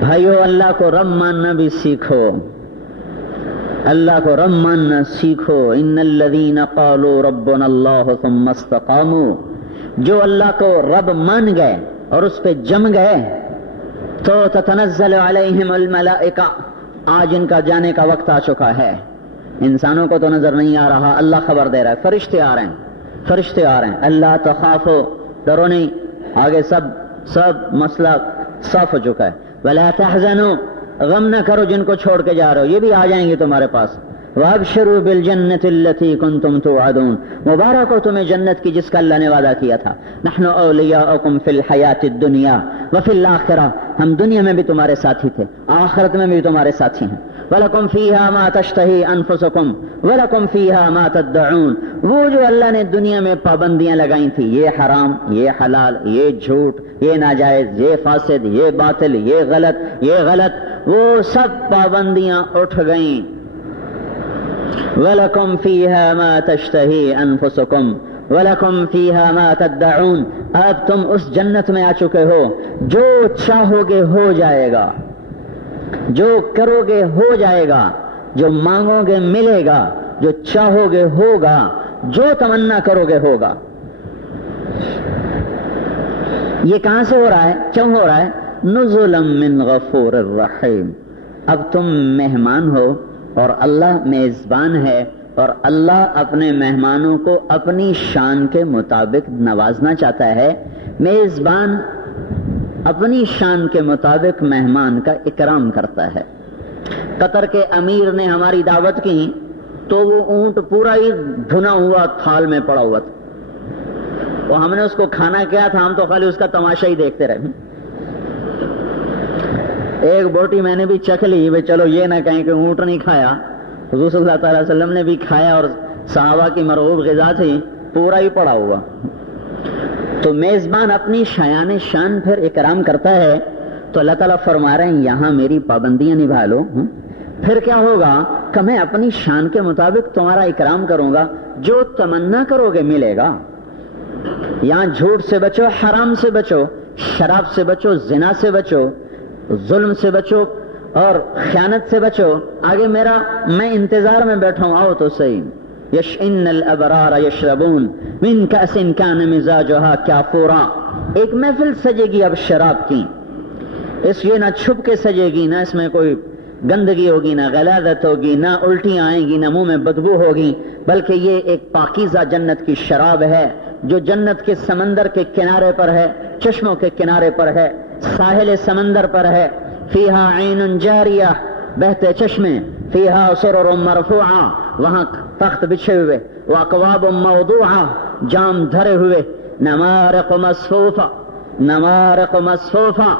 بھائیو، اللہ کو رب ماننا بھی سیکھو، اللہ کو رب ماننا سیکھو۔ ان الذین قالوا ربنا اللہ ثم استقاموا، جو اللہ کو رب مان گئے اور اس پہ جم گئے تو تتنزل علیہم الملائکہ، آج ان کا جانے کا وقت آ چکا ہے۔ انسانوں کو تو نظر نہیں آ رہا، اللہ خبر دے رہا ہے، فرشتے آ رہے ہیں، فرشتے آ رہے ہیں۔ اللہ تخافوا، ڈرو نہیں، آگے سب مسئلہ صاف ہو چکا ہے۔ ولا تحزنوا، غم نہ کرو جن کو چھوڑ کے جا رہے ہو، یہ بھی آ جائیں گے تمہارے پاس۔ وابشروا بالجنۃ التي كنتم توعدون، مبارک ہو تمہیں جنت کی جس کا اللہ نے وعدہ کیا تھا۔ نحن اولیاؤکم فی الحیاۃ الدنیا وفی الآخرہ، ہم دنیا میں بھی تمہارے ساتھی تھے، آخرت میں بھی تمہارے ساتھی ہیں۔ وَلَكُمْ فِيهَا مَا تَشْتَهِي أَنفُسُكُمْ وَلَكُمْ فِيهَا مَا تَدَّعُونَ، وہ جو اللہ نے دنیا میں پابندیاں لگائی تھی، یہ حرام، یہ حلال، یہ جھوٹ، یہ ناجائز، یہ فاسد، یہ باطل، یہ غلط، وہ سب پابندیاں اٹھ گئیں۔ وَلَكُمْ فِيهَا مَا تَشْتَهِي أَنفُسُكُمْ وَلَكُمْ فِيهَا مَا تَدَّعُونَ، اب تم اس جنت میں آ چکے ہو، جو چاہو گے ہو جائے گا، جو کرو گے ہو جائے گا، جو مانگو گے ملے گا، جو چاہو گے ہوگا، جو تمنا کرو گے ہوگا۔ یہ کہاں سے ہو رہا ہے، کیوں ہو رہا ہے؟ نزلا من غفور الرحیم، اب تم مہمان ہو اور اللہ میزبان ہے، اور اللہ اپنے مہمانوں کو اپنی شان کے مطابق نوازنا چاہتا ہے۔ میزبان اپنی شان کے مطابق مہمان کا اکرام کرتا ہے۔ قطر کے امیر نے ہماری دعوت کی تو وہ اونٹ پورا ہی بھنا ہوا تھال میں پڑا ہوا تھا، وہ ہم نے اس کو کھانا کیا تھا، ہم تو خالی اس کا تماشا ہی دیکھتے رہے۔ ایک بوٹی میں نے بھی چکھ لی، بھئی چلو یہ نہ کہیں کہ اونٹ نہیں کھایا، حضور صلی اللہ تعالی وسلم نے بھی کھایا اور صحابہ کی مرغوب غذا تھی، پورا ہی پڑا ہوا۔ تو میزبان اپنی شایان شان پھر اکرام کرتا ہے، تو اللہ تعالیٰ فرما رہے ہیں یہاں میری پابندیاں نبھا لو، پھر کیا ہوگا کہ میں اپنی شان کے مطابق تمہارا اکرام کروں گا، جو تمنا کرو گے ملے گا۔ یہاں جھوٹ سے بچو، حرام سے بچو، شراب سے بچو، زنا سے بچو، ظلم سے بچو اور خیانت سے بچو۔ آگے میں انتظار میں بیٹھا ہوں، آؤ تو صحیح۔ ان الابرار یشربون من کأس کان مزاجها کافورا، ایک محفل سجے گی اب شراب کی، اس یہ نہ چھپ کے سجے گی، نہ اس میں کوئی گندگی ہوگی، نہ غلاظت ہوگی، نہ الٹیاں آئیں گی، نہ منہ میں بدبو ہوگی، بلکہ یہ ایک پاکیزہ جنت کی شراب ہے جو جنت کے سمندر کے کنارے پر ہے، چشموں کے کنارے پر ہے، ساحل سمندر پر ہے۔ فیہا عین جاریہ، بہتے چشمے، فیہا سرر مرفوعہ، وہاں تخت بچھے ہوئے، واکواب موضوعہ، جام دھرے ہوئے، نمارق مصفوفہ، نمارق مصفوفہ،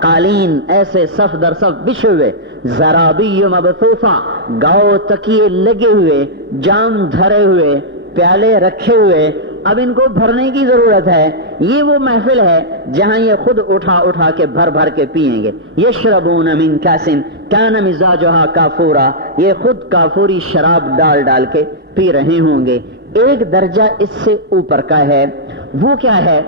قالین ایسے صف در صف بچھے ہوئے، زرابی مبثوثہ، گاؤ تکیے لگے ہوئے، جام دھرے ہوئے، پیالے رکھے ہوئے۔ اب ان کو بھرنے کی ضرورت ہے، یہ وہ محفل ہے جہاں یہ خود اٹھا کے بھر کے پیئیں گے۔ یشربون من کاس کان مزاجها کافورا، یہ خود کافوری شراب ڈال کے پی رہے ہوں گے۔ ایک درجہ اس سے اوپر کا ہے، وہ کیا ہے؟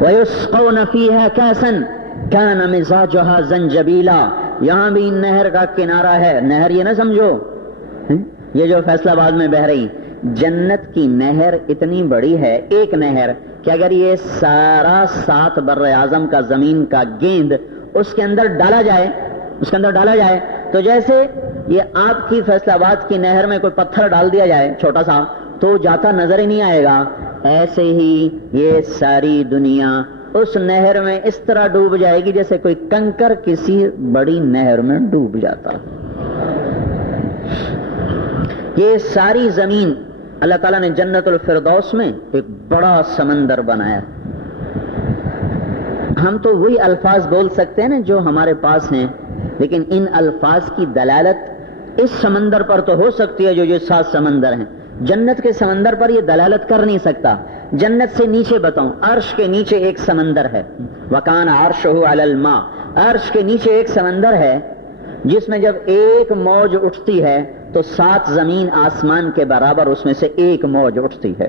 وَيُسْقَوْنَ فِيهَا كَاسًا كَانَ مِزَاجُهَا زَنْجَبِيلًا، یہاں بھی نہر کا کنارہ ہے۔ نہر یہ نہ سمجھو یہ جو فیصل آباد میں بہ رہی، جنت کی نہر اتنی بڑی ہے، ایک نہر کہ اگر یہ سارا 7 بر اعظم کا زمین کا گیند اس کے اندر ڈالا جائے تو جیسے یہ آپ کی فیصل آباد کی نہر میں کوئی پتھر ڈال دیا جائے چھوٹا سا تو جاتا نظر ہی نہیں آئے گا، ایسے ہی یہ ساری دنیا اس نہر میں اس طرح ڈوب جائے گی جیسے کوئی کنکر کسی بڑی نہر میں ڈوب جاتا۔ یہ ساری زمین اللہ تعالیٰ نے جنت الفردوس میں ایک بڑا سمندر بنایا۔ ہم تو وہی الفاظ بول سکتے ہیں نا جو ہمارے پاس ہیں، لیکن ان الفاظ کی دلالت اس سمندر پر تو ہو سکتی ہے جو یہ 7 سمندر ہیں، جنت کے سمندر پر یہ دلالت کر نہیں سکتا۔ جنت سے نیچے بتاؤں، عرش کے نیچے ایک سمندر ہے، وَكَانَ عَرْشُهُ عَلَى الْمَاءِ، عرش کے نیچے ایک سمندر ہے جس میں جب ایک موج اٹھتی ہے تو 7 زمین آسمان کے برابر اس میں سے ایک موج اٹھتی ہے۔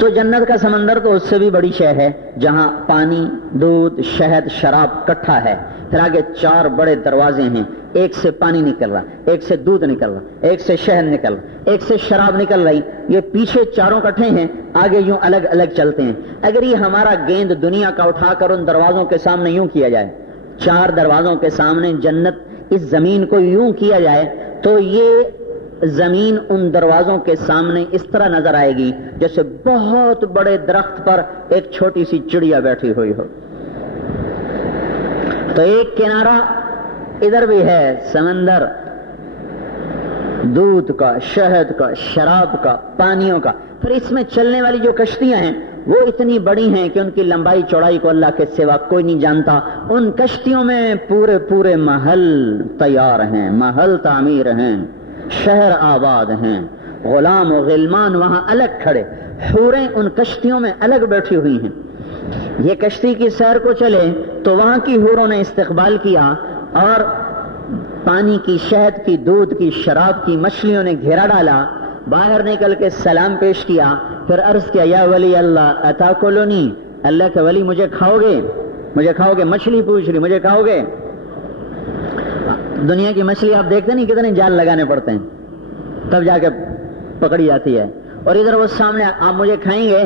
تو جنت کا سمندر تو اس سے بھی بڑی شے ہے، جہاں پانی، دودھ، شہد، شراب کٹھا ہے۔ پھر آگے 4 بڑے دروازے ہیں، ایک سے پانی نکل رہا، ایک سے دودھ نکل رہا، ایک سے شہد نکل رہا، ایک سے شراب نکل رہی۔ یہ پیچھے چاروں کٹھے ہیں، آگے یوں الگ الگ چلتے ہیں۔ اگر یہ ہمارا گیند دنیا کا اٹھا کر ان دروازوں کے سامنے یوں کیا جائے، 4 دروازوں کے سامنے جنت اس زمین کو یوں کیا جائے تو یہ زمین ان دروازوں کے سامنے اس طرح نظر آئے گی جیسے بہت بڑے درخت پر ایک چھوٹی سی چڑیا بیٹھی ہوئی ہو۔ تو ایک کنارہ ادھر بھی ہے سمندر، دودھ کا، شہد کا، شراب کا، پانیوں کا۔ پھر اس میں چلنے والی جو کشتیاں ہیں وہ اتنی بڑی ہیں کہ ان کی لمبائی چوڑائی کو اللہ کے سوا کوئی نہیں جانتا۔ ان کشتیوں میں پورے محل تیار ہیں، محل تعمیر ہیں، شہر آباد ہیں، غلام و غلمان وہاں الگ کھڑے، حوریں ان کشتیوں میں الگ بیٹھی ہوئی ہیں۔ یہ کشتی کی سیر کو چلے تو وہاں کی حوروں نے استقبال کیا اور پانی کی، شہد کی، دودھ کی، شراب کی مچھلیوں نے گھیرا ڈالا، باہر نکل کے سلام پیش کیا، پھر عرض کیا یا ولی اللہ اتاکلونی، اللہ کے ولی مجھے کھاؤ گے، مجھے کھاؤ گے؟ مچھلی پوچھ رہی، مجھے کھاؤ گے؟ دنیا کی مچھلی آپ دیکھتے نہیں کتنے جال لگانے پڑتے ہیں تب جا کے پکڑی جاتی ہے، اور ادھر وہ سامنے آپ مجھے کھائیں گے؟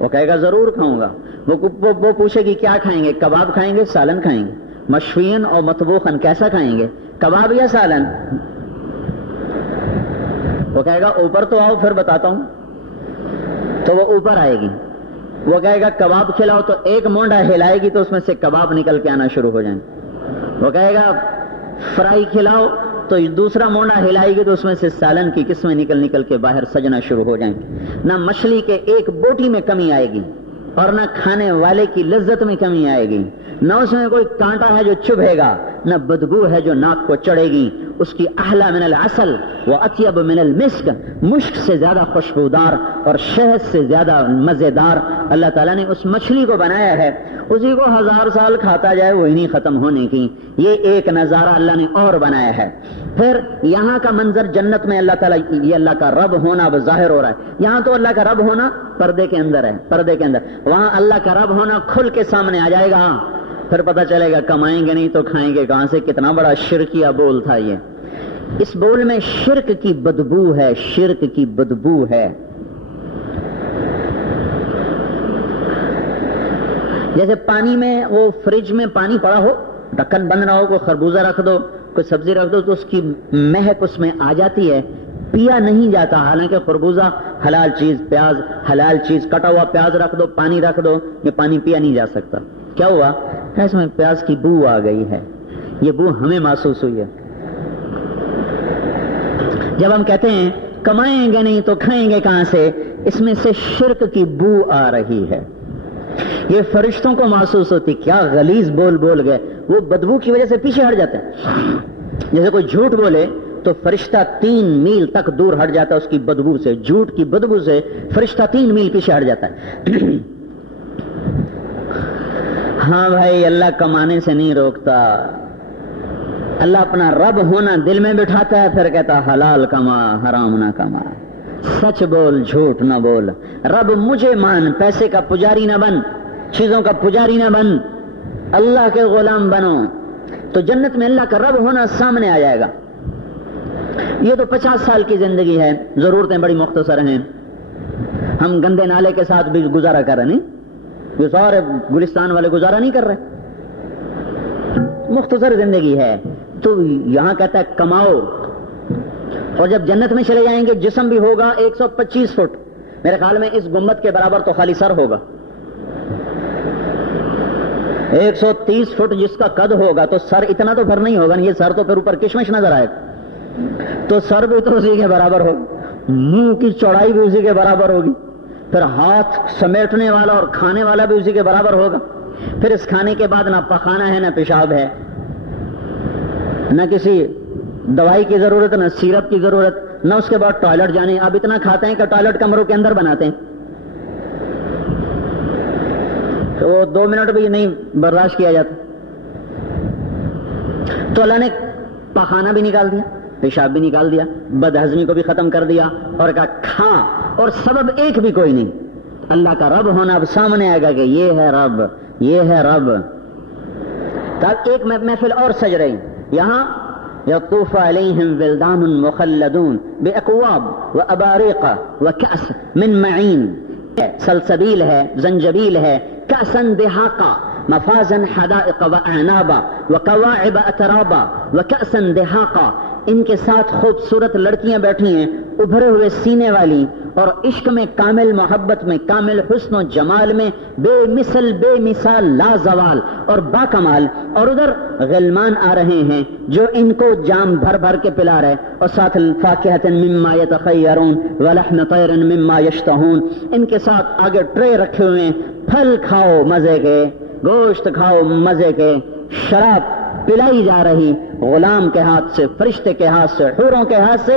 وہ کہے گا ضرور کھاؤں گا۔ وہ پوچھے گی کیا کھائیں گے؟ کباب کھائیں گے، سالن کھائیں گے؟ مشوین اور مطبوخن کیسا کھائیں گے، کباب یا سالن؟ وہ کہے گا اوپر تو آؤ پھر بتاتا ہوں۔ تو وہ اوپر آئے گی، وہ کہے گا کباب کھلاؤ، تو ایک مونڈا ہلائے گی تو اس میں سے کباب نکل کے آنا شروع ہو جائیں گے۔ وہ کہے گا فرائی کھلاؤ، تو دوسرا مونڈا ہلائے گی تو اس میں سے سالن کی قسمیں نکل کے باہر سجنا شروع ہو جائیں گے۔ نہ مچھلی کے ایک بوٹی میں کمی آئے گی اور نہ کھانے والے کی لذت میں کمی آئے گی، نہ اس میں کوئی کانٹا ہے جو چبھے گا، نہ بدبو ہے جو ناک کو چڑھے گی۔ اس کی احلی من العسل و اطیب من المسک، مشک سے زیادہ خوشبودار اور شہد سے زیادہ مزیدار اللہ تعالیٰ نے اس مچھلی کو بنایا ہے، اسی کو 1000 سال کھاتا جائے وہ ہی نہیں ختم ہونے کی۔ یہ ایک نظارہ اللہ نے اور بنایا ہے۔ پھر یہاں کا منظر جنت میں اللہ تعالیٰ، یہ اللہ کا رب ہونا اب ظاہر ہو رہا ہے۔ یہاں تو اللہ کا رب ہونا پردے کے اندر ہے، پردے کے اندر، وہاں اللہ کا رب ہونا کھل کے سامنے آ جائے گا۔ پھر پتہ چلے گا کمائیں گے نہیں تو کھائیں گے کہاں سے۔ کتنا بڑا شرکیہ بول تھا یہ۔ اس بول میں شرک کی بدبو ہے، شرک کی بدبو ہے۔ جیسے پانی میں، وہ فریج میں پانی پڑا ہو، ڈھکن بند نہ ہو، کوئی خربوزہ رکھ دو، کوئی سبزی رکھ دو تو اس کی مہک اس میں آ جاتی ہے، پیا نہیں جاتا۔ حالانکہ خربوزہ حلال چیز، پیاز حلال چیز، کٹا ہوا پیاز رکھ دو، پانی رکھ دو، یہ پانی پیا نہیں جا سکتا۔ کیا ہوا؟ اس میں پیاز کی بو آ گئی ہے، یہ بو ہمیں محسوس ہوئی ہے۔ جب ہم کہتے ہیں کمائیں گے نہیں تو کھائیں گے کہاں سے، اس میں سے شرک کی بو آ رہی ہے۔ یہ فرشتوں کو محسوس ہوتی، کیا غلیظ بول بول گئے، وہ بدبو کی وجہ سے پیچھے ہٹ جاتے ہیں۔ جیسے کوئی جھوٹ بولے تو فرشتہ 3 میل تک دور ہٹ جاتا ہے اس کی بدبو سے، جھوٹ کی بدبو سے فرشتہ 3 میل پیچھے ہٹ جاتا ہے۔ ہاں بھائی، اللہ کمانے سے نہیں روکتا، اللہ اپنا رب ہونا دل میں بٹھاتا ہے، پھر کہتا حلال کما حرام نہ کما، سچ بول جھوٹ نہ بول، رب مجھے مان، پیسے کا پجاری نہ بن، چیزوں کا پجاری نہ بن، اللہ کے غلام بنو، تو جنت میں اللہ کا رب ہونا سامنے آ جائے گا۔ یہ تو 50 سال کی زندگی ہے، ضرورتیں بڑی مختصر ہیں، ہم گندے نالے کے ساتھ بھی گزارا کر رہے نہیں، یہ سارے گلستان والے گزارا نہیں کر رہے، مختصر زندگی ہے۔ تو یہاں کہتا ہے کماؤ، اور جب جنت میں چلے جائیں گے جسم بھی ہوگا 125 فٹ، میرے خیال میں اس گنبد کے برابر تو خالی سر ہوگا، 130 فٹ جس کا قد ہوگا تو سر اتنا تو پھر نہیں ہوگا، یہ سر تو پھر اوپر کشمش نظر آئے گا، تو سر بھی تو اسی کے برابر ہوگا، منہ کی چوڑائی بھی اسی کے برابر ہوگی، پھر ہاتھ سمیٹنے والا اور کھانے والا بھی اسی کے برابر ہوگا، پھر اس کھانے کے بعد نہ پخانا ہے نہ پیشاب ہے، نہ کسی دوائی کی ضرورت، نہ سیرپ کی ضرورت، نہ اس کے بعد ٹوائلٹ جانے، اب اتنا کھاتے ہیں کہ ٹوائلٹ کمروں کے اندر بناتے ہیں، تو وہ 2 منٹ بھی نہیں برداشت کیا جاتا، تو اللہ نے پخانا بھی نکال دیا، پیشاب بھی نکال دیا، بد ہضمی کو بھی ختم کر دیا، اور کہا کھا، اور سبب ایک بھی کوئی نہیں، اللہ کا رب ہونا اب سامنے آئے گا کہ یہ ہے رب، یہ ہے رب۔ تب ایک محفل اور سج رہی، یہاں یطوف علیہم ولدان مخلدون باکواب واباریق وکأس من معین، سلسبیل ہے، زنجبیل ہے، کأسا دہاقا، مفازا حدائق واعنابا وکواعب اترابا وکأسا دہاقا، ان کے ساتھ خوبصورت لڑکیاں بیٹھی ہیں ابھرے ہوئے سینے والی، اور عشق میں کامل، محبت میں کامل، حسن و جمال میں بے مثل بے مثال لازوال اور با کمال، اور ادھر غلمان آ رہے ہیں جو ان کو جام بھر بھر کے پلا رہے، اور ساتھ فاکہۃ مما یتخیرون ولحم طیر مما یشتہون، ان کے ساتھ آگے ٹرے رکھے ہوئے ہیں، پھل کھاؤ مزے کے، گوشت کھاؤ مزے کے، شراب پلائی جا رہی غلام کے ہاتھ سے، فرشتے کے ہاتھ سے، حوروں کے ہاتھ سے۔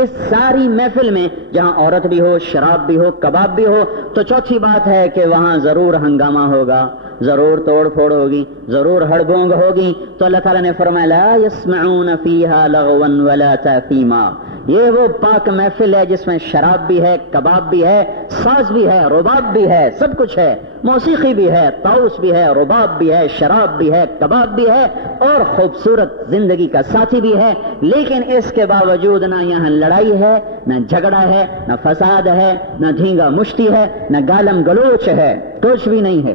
اس ساری محفل میں جہاں عورت بھی ہو، شراب بھی ہو، کباب بھی ہو، تو چوتھی بات ہے کہ وہاں ضرور ہنگامہ ہوگا، ضرور توڑ پھوڑ ہوگی، ضرور ہڑبونگ ہوگی۔ تو اللہ تعالیٰ نے فرمایا لا يسمعون فيها لغوا ولا تاثیما، یہ وہ پاک محفل ہے جس میں شراب بھی ہے، کباب بھی ہے، ساز بھی ہے، رباب بھی ہے، سب کچھ ہے، موسیقی بھی ہے، طاؤس بھی ہے، رباب بھی ہے، شراب بھی ہے، کباب بھی ہے، اور خوبصورت زندگی کا ساتھی بھی ہے۔ لیکن اس کے باوجود نہ یہاں لڑائی ہے، نہ جھگڑا ہے، نہ فساد ہے، نہ دھینگا مشتی ہے، نہ گالم گلوچ ہے، کچھ بھی نہیں ہے۔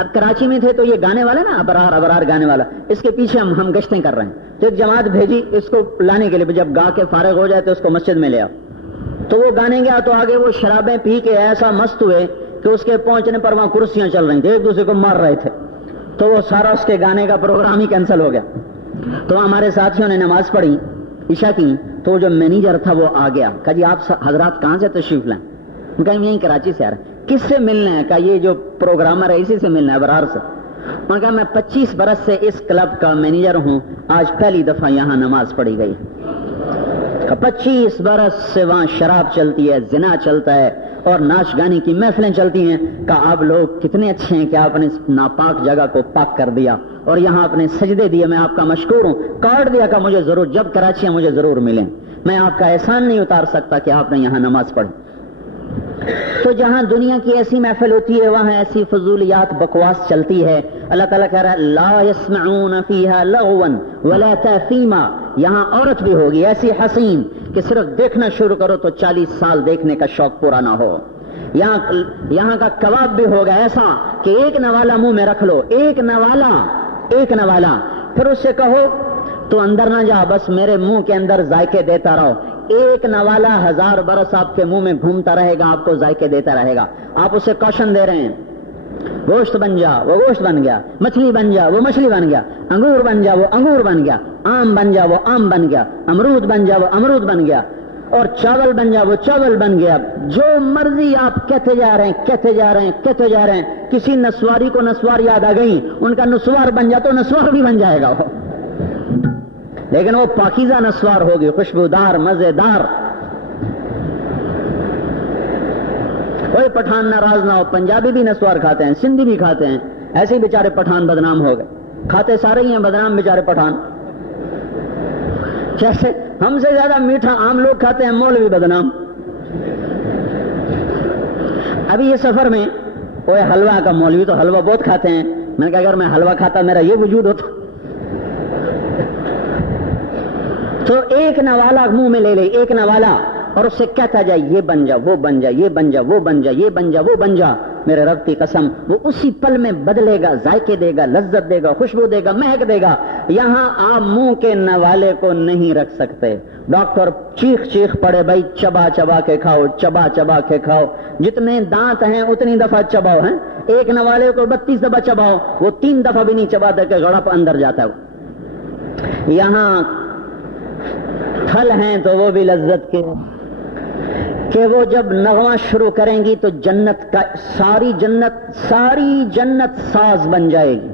اب کراچی میں تھے تو یہ گانے والا نا، ابرار ابرار گانے والا، اس کے پیچھے ہم گشتیں کر رہے ہیں، تو ایک جماعت بھیجی اس کو لانے کے لیے، جب گا کے فارغ ہو جائے تو اس کو مسجد میں لے آؤ، تو وہ گانے گیا تو آگے وہ شرابیں پی کے ایسا مست ہوئے کہ اس کے پہنچنے پر وہاں کرسیاں چل رہی تھیں، ایک دوسرے کو مار رہے تھے، تو وہ سارا اس کے گانے کا پروگرام ہی کینسل ہو گیا۔ تو ہمارے ساتھیوں نے نماز پڑھی عشاء کی، تو جو مینیجر تھا وہ آ گیا، کہا جی آپ حضرات کہاں سے تشریف لائیں؟ ان کا یہیں کراچی سے آ رہا ہے۔ کس سے ملنا ہے؟ کہا یہ جو پروگرامر ہے اسی سے ملنا ہے، ابرار سے۔ انہوں نے کہا میں 25 برس سے اس کلب کا مینیجر ہوں، آج پہلی دفعہ یہاں نماز پڑھی گئی۔ 25 برس سے وہاں شراب چلتی ہے، زنا چلتا ہے، اور ناچ گانے کی محفلیں چلتی ہیں۔ کہا آپ لوگ کتنے اچھے ہیں کہ آپ نے اس ناپاک جگہ کو پاک کر دیا، اور یہاں آپ نے سجدے دیے، میں آپ کا مشکور ہوں۔ کارڈ دیا کہ مجھے ضرور، جب کراچی مجھے ضرور ملیں، میں آپ کا احسان نہیں اتار سکتا کہ آپ نے یہاں نماز پڑھی۔ تو جہاں دنیا کی ایسی محفل ہوتی ہے وہاں ایسی فضولیات بکواس چلتی ہے۔ اللہ تعالیٰ کہہ رہا ہے لا يسمعون فيها لغوا ولا تاثیما، یہاں عورت بھی ہوگی ایسی حسین کہ صرف دیکھنا شروع کرو تو 40 سال دیکھنے کا شوق پورا نہ ہو۔ یہاں کا کباب بھی ہوگا ایسا کہ ایک نوالا منہ میں رکھ لو، ایک نوالا، پھر اس سے کہو تو اندر نہ جا، بس میرے منہ کے اندر ذائقے دیتا رہو۔ ایک نوالا 1000 برس آپ کے منہ میں گھومتا رہے گا، آپ کو ذائقے دیتا رہے گا۔ آپ اسے کوشن دے رہے ہیں، گوشت بن جا، وہ گوشت بن گیا، مچھلی بن جا، وہ مچھلی بن گیا، انگور بن جا، وہ انگور بن گیا، آم بن جا، وہ آم بن گیا، امرود بن جا، وہ امرود بن گیا، اور چاول بن جا، وہ چاول بن گیا۔ جو مرضی آپ کہتے جا رہے ہیں۔ کسی نسواری کو نسوار یاد آ گئی، ان کا نسوار بن جا تو نسوار بھی بن جائے گا وہ، لیکن وہ پاکیزہ نسوار ہوگی، خوشبودار، مزیدار۔ کوئی پٹھان ناراض نہ ہو، پنجابی بھی نسوار کھاتے ہیں، سندھی بھی کھاتے ہیں، ایسے ہی بیچارے پٹھان بدنام ہو گئے، کھاتے سارے ہی ہیں بدنام بیچارے پٹھان۔ جیسے ہم سے زیادہ میٹھا عام لوگ کھاتے ہیں، مولوی بدنام۔ ابھی یہ سفر میں وہ حلوہ کا مولوی تو حلوہ بہت کھاتے ہیں، میں نے کہا اگر میں حلوہ کھاتا میرا یہ وجود ہوتا۔ تو ایک نوالا منہ میں لے لے، ایک نوالا، اور اس سے کہتا جائے یہ بن جا، وہ بن جا، یہ بن جا، وہ بن جا، یہ بن جا، وہ بن جا۔ میرے رب کی قسم وہ اسی پل میں بدلے گا، ذائقے دے گا، لذت دے گا، خوشبو دے گا، مہک دے گا. یہاں آپ منہ کے نوالے کو نہیں رکھ سکتے. ڈاکٹر چیخ پڑے بھائی چبا چبا کے کھاؤ، چبا چبا کے کھاؤ، جتنے دانت ہیں اتنی دفعہ چباؤ. ہیں ایک نوالے کو 32 دفعہ چباؤ، وہ 3 دفعہ بھی نہیں چباتا کہ گڑپ اندر جاتا ہے. یہاں پھل ہیں تو وہ بھی لذت کے کہ وہ جب نغمہ شروع کریں گی تو جنت کا ساری جنت ساز بن جائے گی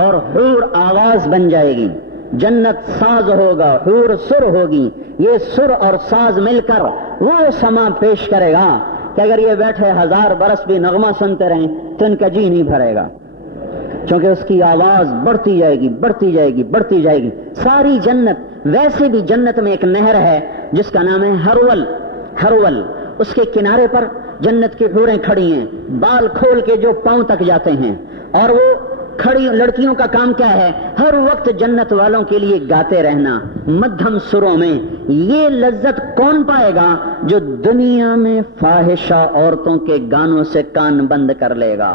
اور حور آواز بن جائے گی. جنت ساز ہوگا، حور سر ہوگی. یہ سر اور ساز مل کر وہ سما پیش کرے گا کہ اگر یہ بیٹھے 1000 برس بھی نغمہ سنتے رہیں تو ان کا جی نہیں بھرے گا، کیونکہ اس کی آواز بڑھتی جائے گی، بڑھتی جائے گی، بڑھتی جائے گی. ساری جنت. ویسے بھی جنت میں ایک نہر ہے جس کا نام ہے ہرول. اس کے کنارے پر جنت کی حوریں کھڑی ہیں، بال کھول کے جو پاؤں تک جاتے ہیں. اور وہ کھڑی لڑکیوں کا کام کیا ہے؟ ہر وقت جنت والوں کے لیے گاتے رہنا مدھم سروں میں. یہ لذت کون پائے گا؟ جو دنیا میں فاحشہ عورتوں کے گانوں سے کان بند کر لے گا.